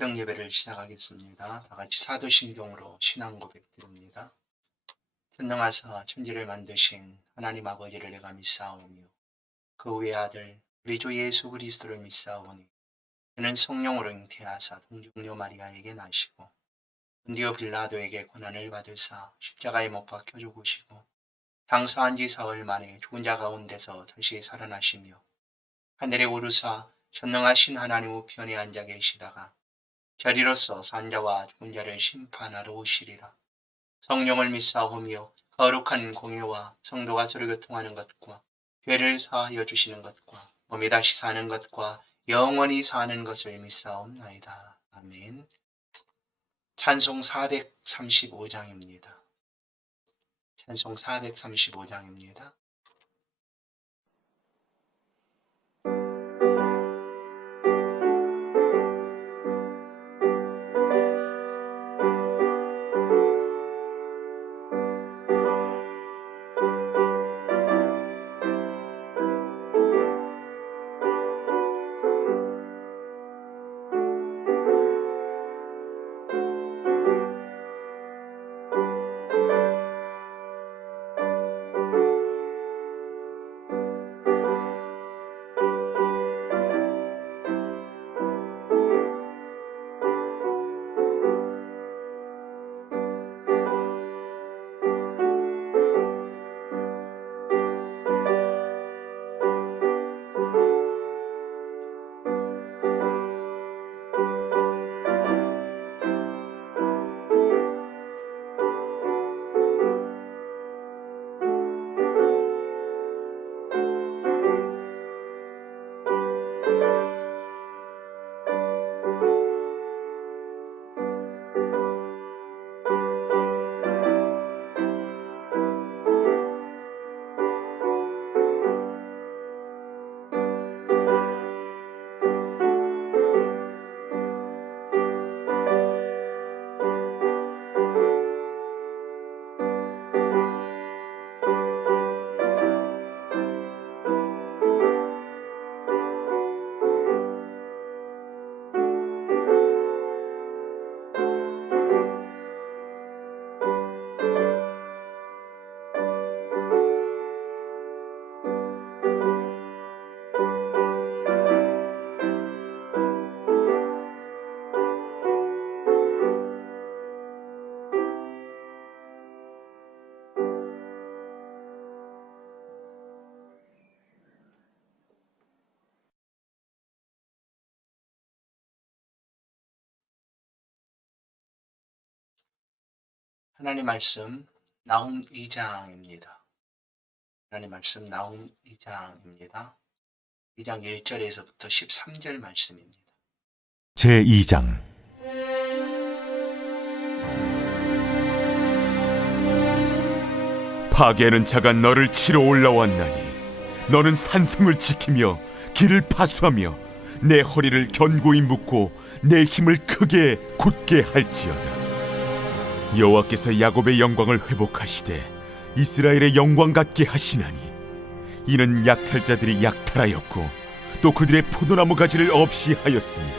새벽 예배를 시작하겠습니다. 다 같이 사도신경으로 신앙 고백드립니다. 전능하사 천지를 만드신 하나님 아버지를 내가 믿사오며 그 외아들 우리 주 예수 그리스도를 믿사오니 그는 성령으로 잉태하사 동정녀 마리아에게 나시고 본디오 빌라도에게 고난을 받으사 십자가에 못 박혀 죽으시고 장사한 지 사흘 만에 죽은 자 가운데서 다시 살아나시며 하늘에 오르사 전능하신 하나님 우편에 앉아 계시다가 자리로서 산자와 죽은 자를 심판하러 오시리라. 성령을 믿사오며 거룩한 공예와 성도가 서로 교통하는 것과 죄를 사하여 주시는 것과 몸이 다시 사는 것과 영원히 사는 것을 믿사옵나이다. 아멘. 찬송 435장입니다. 찬송 435장입니다. 하나님 말씀 나훔 2장입니다. 하나님 말씀 나훔 2장입니다. 2장 1절에서부터 13절 말씀입니다. 제2장 파괴하는 자가 너를 치러 올라왔나니 너는 산성을 지키며 길을 파수하며 내 허리를 견고히 묶고 내 힘을 크게 굳게 할지어다. 여호와께서 야곱의 영광을 회복하시되 이스라엘의 영광 같게 하시나니 이는 약탈자들이 약탈하였고 또 그들의 포도나무 가지를 없이 하였습니다.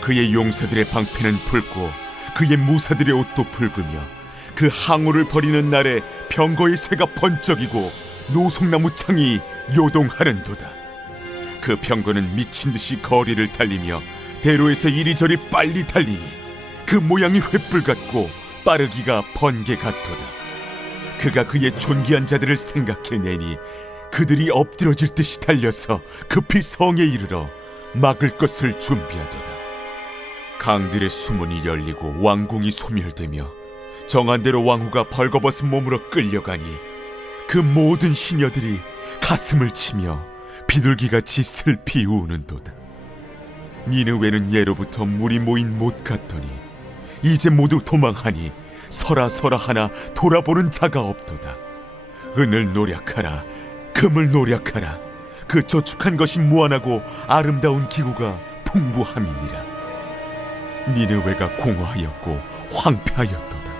그의 용사들의 방패는 붉고 그의 무사들의 옷도 붉으며 그 항우를 버리는 날에 병거의 쇠가 번쩍이고 노송나무 창이 요동하는도다. 그 병거는 미친 듯이 거리를 달리며 대로에서 이리저리 빨리 달리니 그 모양이 횃불 같고 빠르기가 번개 같도다. 그가 그의 존귀한 자들을 생각해내니 그들이 엎드러질 듯이 달려서 급히 성에 이르러 막을 것을 준비하도다. 강들의 수문이 열리고 왕궁이 소멸되며 정한대로 왕후가 벌거벗은 몸으로 끌려가니 그 모든 시녀들이 가슴을 치며 비둘기같이 슬피 우는도다. 니느웨는 예로부터 물이 모인 못 같더니 이제 모두 도망하니 서라 하나 돌아보는 자가 없도다. 은을 노력하라, 금을 노력하라. 그 저축한 것이 무한하고 아름다운 기구가 풍부함이니라. 니느웨가 공허하였고 황폐하였도다.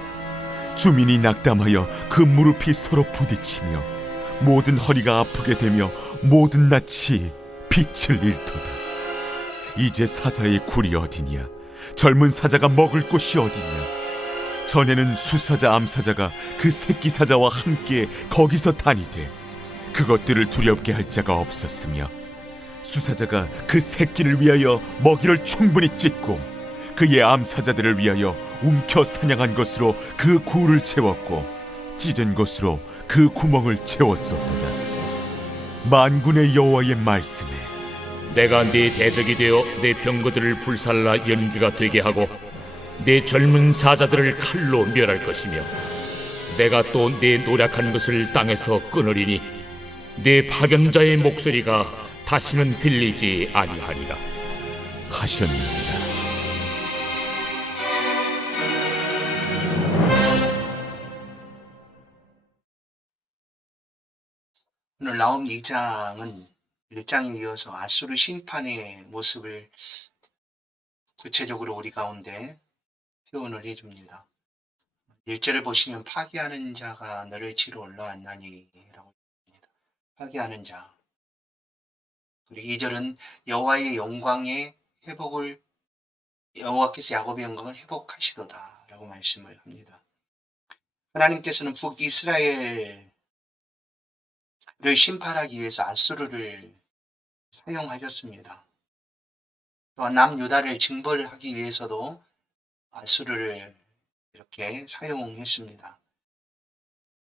주민이 낙담하여 그 무릎이 서로 부딪히며 모든 허리가 아프게 되며 모든 낯이 빛을 잃도다. 이제 사자의 굴이 어디냐? 젊은 사자가 먹을 곳이 어디냐? 전에는 수사자 암사자가 그 새끼 사자와 함께 거기서 다니되 그것들을 두렵게 할 자가 없었으며 수사자가 그 새끼를 위하여 먹이를 충분히 찢고 그의 암사자들을 위하여 움켜 사냥한 것으로 그 구를 채웠고 찢은 것으로 그 구멍을 채웠었도다. 만군의 여호와의 말씀에 내가 네 대적이 되어 내 병거들을 불살라 연기가 되게 하고 내 젊은 사자들을 칼로 멸할 것이며 내가 또 내 노력한 것을 땅에서 끊으리니 내 파견자의 목소리가 다시는 들리지 아니하리라 하셨느니라. 오늘 나옴 2장은 1장에 이어서 아수르 심판의 모습을 구체적으로 우리 가운데 표현을 해줍니다. 1절을 보시면 파괴하는 자가 너를 치러 올라왔나니 라고 합니다. 파괴하는 자. 그리고 2절은 여호와의 영광의 회복을 여호와께서 야곱의 영광을 회복하시도다 라고 말씀을 합니다. 하나님께서는 북이스라엘을 심판하기 위해서 아수르를 사용하셨습니다. 또한 남유다를 징벌하기 위해서도 아수르를 이렇게 사용했습니다.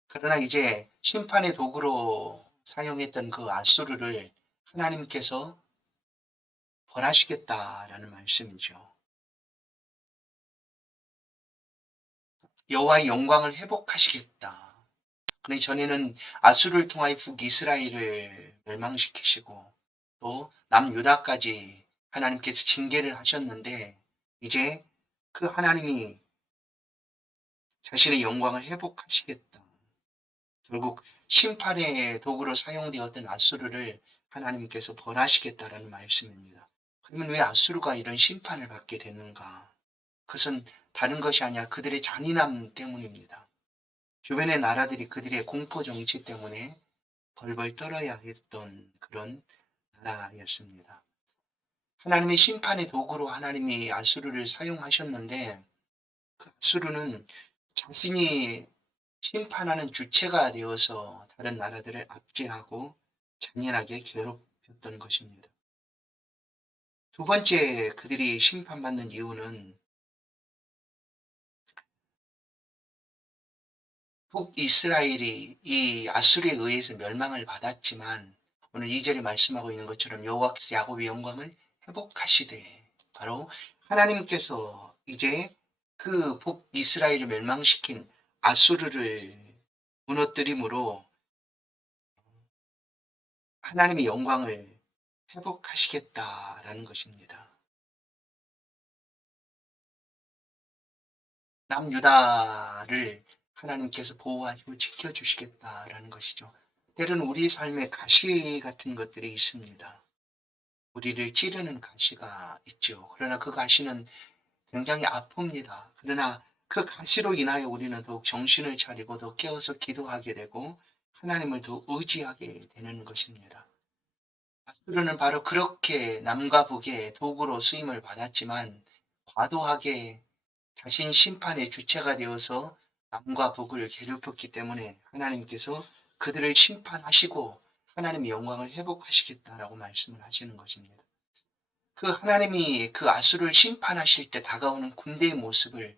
그러나 이제 심판의 도구로 사용했던 그 아수르를 하나님께서 벌하시겠다라는 말씀이죠. 여호와의 영광을 회복하시겠다. 그런데 전에는 아수르를 통하여 북이스라엘을 멸망시키시고 또 남유다까지 하나님께서 징계를 하셨는데 이제 그 하나님이 자신의 영광을 회복하시겠다. 결국 심판의 도구로 사용되었던 아수르를 하나님께서 벌하시겠다라는 말씀입니다. 그러면 왜 아수르가 이런 심판을 받게 되는가? 그것은 다른 것이 아니라 그들의 잔인함 때문입니다. 주변의 나라들이 그들의 공포 정치 때문에 벌벌 떨어야 했던 그런 나라였습니다. 하나님의 심판의 도구로 하나님이 아수르를 사용하셨는데 그 아수르는 자신이 심판하는 주체가 되어서 다른 나라들을 압제하고 잔인하게 괴롭혔던 것입니다. 두 번째 그들이 심판받는 이유는 북이스라엘이 이 아수르에 의해서 멸망을 받았지만 오늘 2절에 말씀하고 있는 것처럼 여호와께서 야곱의 영광을 회복하시되 바로 하나님께서 이제 그 북이스라엘을 멸망시킨 아수르를 무너뜨림으로 하나님의 영광을 회복하시겠다라는 것입니다. 남유다를 하나님께서 보호하시고 지켜주시겠다라는 것이죠. 때로는 우리 삶에 가시 같은 것들이 있습니다. 우리를 찌르는 가시가 있죠. 그러나 그 가시는 굉장히 아픕니다. 그러나 그 가시로 인하여 우리는 더욱 정신을 차리고 더 깨어서 기도하게 되고 하나님을 더 의지하게 되는 것입니다. 아수르는 바로 그렇게 남과 북의 도구로 쓰임을 받았지만 과도하게 자신 심판의 주체가 되어서 남과 북을 괴롭혔기 때문에 하나님께서 그들을 심판하시고 하나님의 영광을 회복하시겠다라고 말씀을 하시는 것입니다. 그 하나님이 그 아수르를 심판하실 때 다가오는 군대의 모습을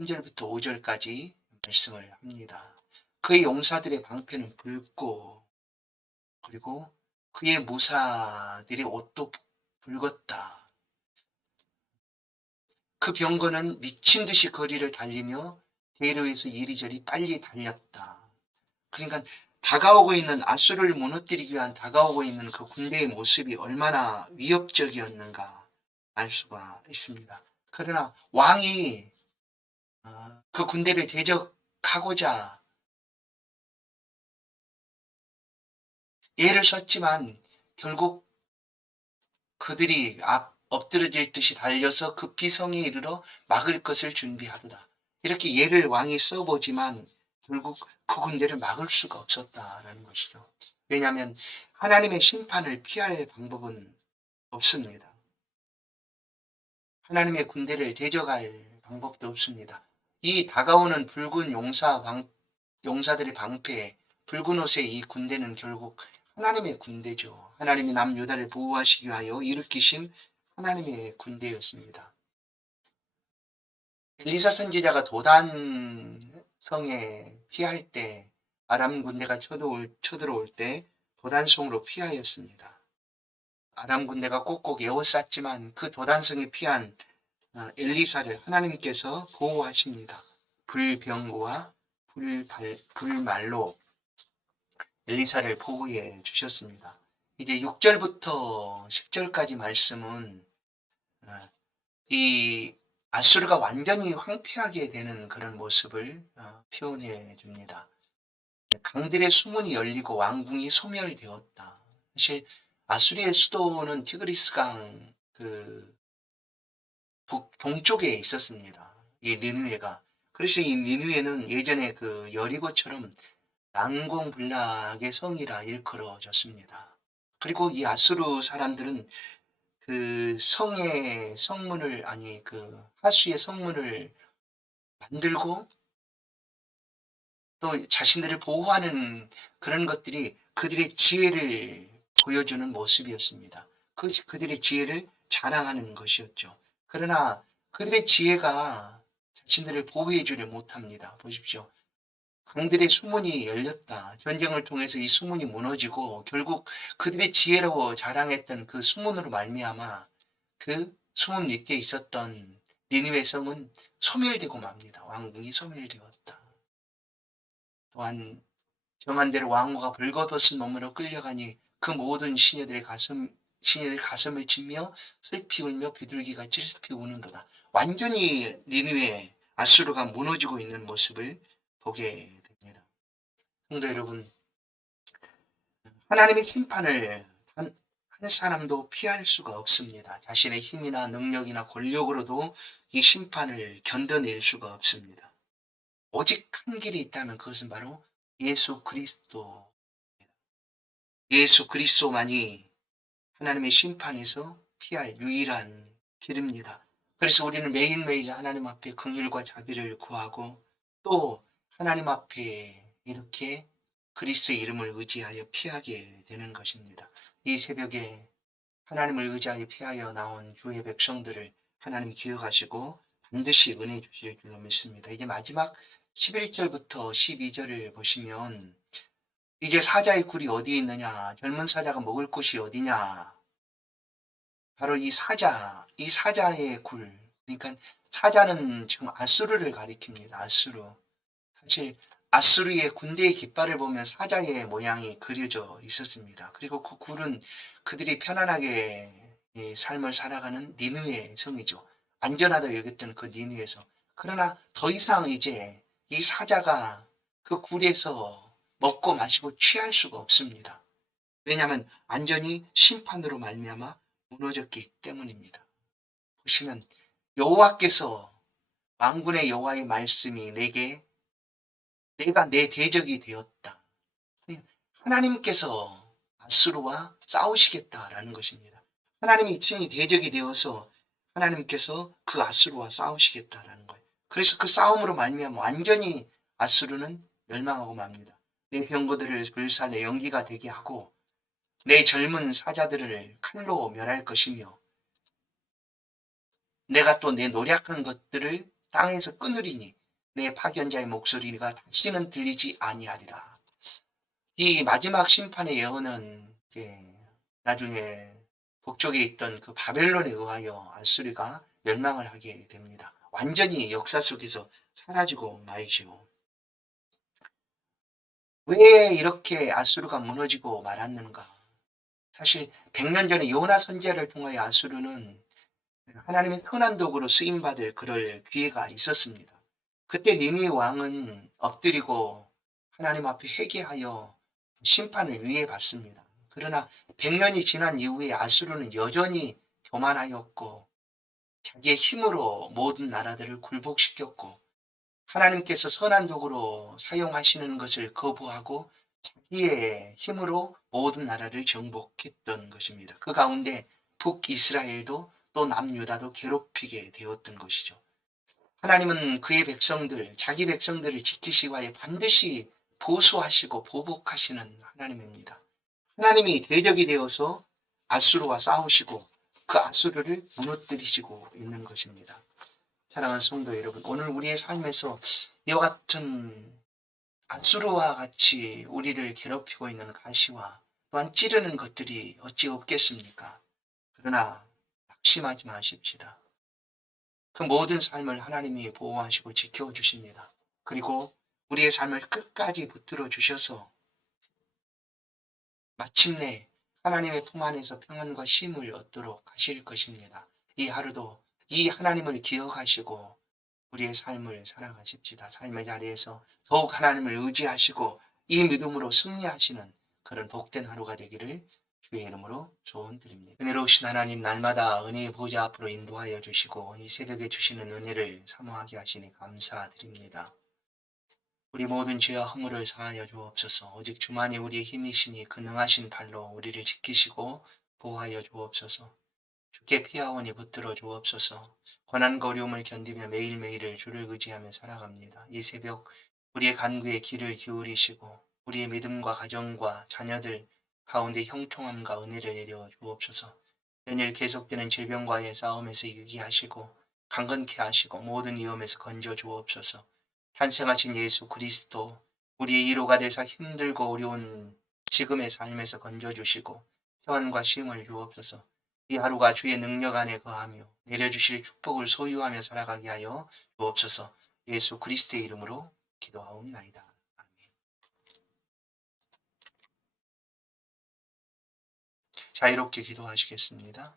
3절부터 5절까지 말씀을 합니다. 그의 용사들의 방패는 붉고 그리고 그의 무사들의 옷도 붉었다. 그 병거는 미친 듯이 거리를 달리며 대로에서 이리저리 빨리 달렸다. 그러니까 다가오고 있는 아수르를 무너뜨리기 위한 다가오고 있는 그 군대의 모습이 얼마나 위협적이었는가 알 수가 있습니다. 그러나 왕이 그 군대를 대적하고자 애를 썼지만 결국 그들이 엎드러질 듯이 달려서 급히 성에 이르러 막을 것을 준비하도다. 이렇게 예를 왕이 써보지만 결국 그 군대를 막을 수가 없었다라는 것이죠. 왜냐하면 하나님의 심판을 피할 방법은 없습니다. 하나님의 군대를 대적할 방법도 없습니다. 이 다가오는 붉은 용사들의 방패, 붉은 옷의 이 군대는 결국 하나님의 군대죠. 하나님이 남유다를 보호하시기 위하여 일으키신 하나님의 군대였습니다. 엘리사 선지자가 도단 성에 피할 때 아람 군대가 쳐들어올 때 도단성으로 피하였습니다. 아람 군대가 꼭꼭 에워쌌지만 그 도단성에 피한 엘리사를 하나님께서 보호하십니다. 불병거와 불말로 엘리사를 보호해 주셨습니다. 이제 6절부터 10절까지 말씀은 이 아수르가 완전히 황폐하게 되는 그런 모습을 표현해 줍니다. 강들의 수문이 열리고 왕궁이 소멸되었다. 사실 아수리의 수도는 티그리스강 동쪽에 있었습니다. 이 니느웨가. 그래서 이 니느웨는 예전에 그 여리고처럼 난공불락의 성이라 일컬어졌습니다. 그리고 이 아수르 사람들은 그 하수의 성문을 만들고 또 자신들을 보호하는 그런 것들이 그들의 지혜를 보여주는 모습이었습니다. 그들의 지혜를 자랑하는 것이었죠. 그러나 그들의 지혜가 자신들을 보호해 주려 못합니다. 보십시오. 강들의 수문이 열렸다. 전쟁을 통해서 이 수문이 무너지고 결국 그들의 지혜로 자랑했던 그 수문으로 말미암아 그 수문 밑에 있었던 니느웨 성은 소멸되고 맙니다. 왕궁이 소멸되었다. 또한 정한 대로 왕후가 벌거벗은 몸으로 끌려가니 그 모든 시녀들의 가슴을 치며 슬피 울며 비둘기가 찌릿피 우는도다. 완전히 니느웨 아수르가 무너지고 있는 모습을 보게 됩니다. 성도 여러분, 하나님의 심판을 한 사람도 피할 수가 없습니다. 자신의 힘이나 능력이나 권력으로도 이 심판을 견뎌낼 수가 없습니다. 오직 한 길이 있다면 그것은 바로 예수 그리스도. 예수 그리스도만이 하나님의 심판에서 피할 유일한 길입니다. 그래서 우리는 매일매일 하나님 앞에 긍휼과 자비를 구하고 또 하나님 앞에 이렇게 그리스도의 이름을 의지하여 피하게 되는 것입니다. 이 새벽에 하나님을 의지하여 피하여 나온 주의 백성들을 하나님 기억하시고 반드시 은혜 주실 줄로 믿습니다. 이제 마지막 11절부터 12절을 보시면 이제 사자의 굴이 어디에 있느냐, 젊은 사자가 먹을 곳이 어디냐, 바로 이 사자의 굴. 그러니까 사자는 지금 아수르를 가리킵니다. 아수르. 사실 아수르의 군대의 깃발을 보면 사자의 모양이 그려져 있었습니다. 그리고 그 굴은 그들이 편안하게 이 삶을 살아가는 니느웨 성이죠. 안전하다고 여겼던 그 니느웨 성. 그러나 더 이상 이제 이 사자가 그 굴에서 먹고 마시고 취할 수가 없습니다. 왜냐하면 완전히 심판으로 말미암아 무너졌기 때문입니다. 보시면 여호와께서 만군의 여호와의 말씀이 내가 내 대적이 되었다. 하나님께서 아수르와 싸우시겠다라는 것입니다. 하나님이 친히 대적이 되어서 하나님께서 그 아수르와 싸우시겠다라는 거예요. 그래서 그 싸움으로 말미암아 완전히 아수르는 멸망하고 맙니다. 내 병거들을 불살내 연기가 되게 하고 내 젊은 사자들을 칼로 멸할 것이며 내가 또 내 노력한 것들을 땅에서 끊으리니 내 파견자의 목소리가 다시는 들리지 아니하리라. 이 마지막 심판의 예언은 이제 나중에 북쪽에 있던 그 바벨론에 의하여 아수르가 멸망을 하게 됩니다. 완전히 역사 속에서 사라지고 말지요. 왜 이렇게 아수르가 무너지고 말았는가? 사실 100년 전에 요나 선지자를 통하여 아수르는 하나님의 선한 도구로 쓰임받을 그럴 기회가 있었습니다. 그때 니느웨 왕은 엎드리고 하나님 앞에 회개하여 심판을 위해 받습니다. 그러나 100년이 지난 이후에 아수르는 여전히 교만하였고 자기의 힘으로 모든 나라들을 굴복시켰고 하나님께서 선한 도구로 사용하시는 것을 거부하고 자기의 힘으로 모든 나라를 정복했던 것입니다. 그 가운데 북이스라엘도 또 남유다도 괴롭히게 되었던 것이죠. 하나님은 그의 백성들, 자기 백성들을 지키시기 위하여 반드시 보수하시고 보복하시는 하나님입니다. 하나님이 대적이 되어서 아수르와 싸우시고 그 아수르를 무너뜨리시고 있는 것입니다. 사랑하는 성도 여러분, 오늘 우리의 삶에서 이와 같은 아수르와 같이 우리를 괴롭히고 있는 가시와 또한 찌르는 것들이 어찌 없겠습니까? 그러나 낙심하지 마십시다. 그 모든 삶을 하나님이 보호하시고 지켜주십니다. 그리고 우리의 삶을 끝까지 붙들어 주셔서 마침내 하나님의 품 안에서 평안과 쉼을 얻도록 하실 것입니다. 이 하루도 이 하나님을 기억하시고 우리의 삶을 살아가십시다. 삶의 자리에서 더욱 하나님을 의지하시고 이 믿음으로 승리하시는 그런 복된 하루가 되기를 주의 이름으로 소원드립니다. 은혜로우신 하나님, 날마다 은혜의 보좌 앞으로 인도하여 주시고 이 새벽에 주시는 은혜를 사모하게 하시니 감사드립니다. 우리 모든 죄와 허물을 사하여 주옵소서. 오직 주만이 우리의 힘이시니 그 능하신 발로 우리를 지키시고 보호하여 주옵소서. 주께 피하오니 붙들어 주옵소서. 고난과 어려움을 견디며 매일매일을 주를 의지하며 살아갑니다. 이 새벽 우리의 간구에 귀를 기울이시고 우리의 믿음과 가정과 자녀들 가운데 형통함과 은혜를 내려 주옵소서. 연일 계속되는 질병과의 싸움에서 이기게 하시고 강건케 하시고 모든 위험에서 건져 주옵소서. 탄생하신 예수 그리스도 우리의 위로가 되사 힘들고 어려운 지금의 삶에서 건져주시고 평안과 쉼을 주옵소서. 이 하루가 주의 능력 안에 거하며 내려주실 축복을 소유하며 살아가게 하여 주옵소서. 예수 그리스도의 이름으로 기도하옵나이다. 아멘. 자유롭게 기도하시겠습니다.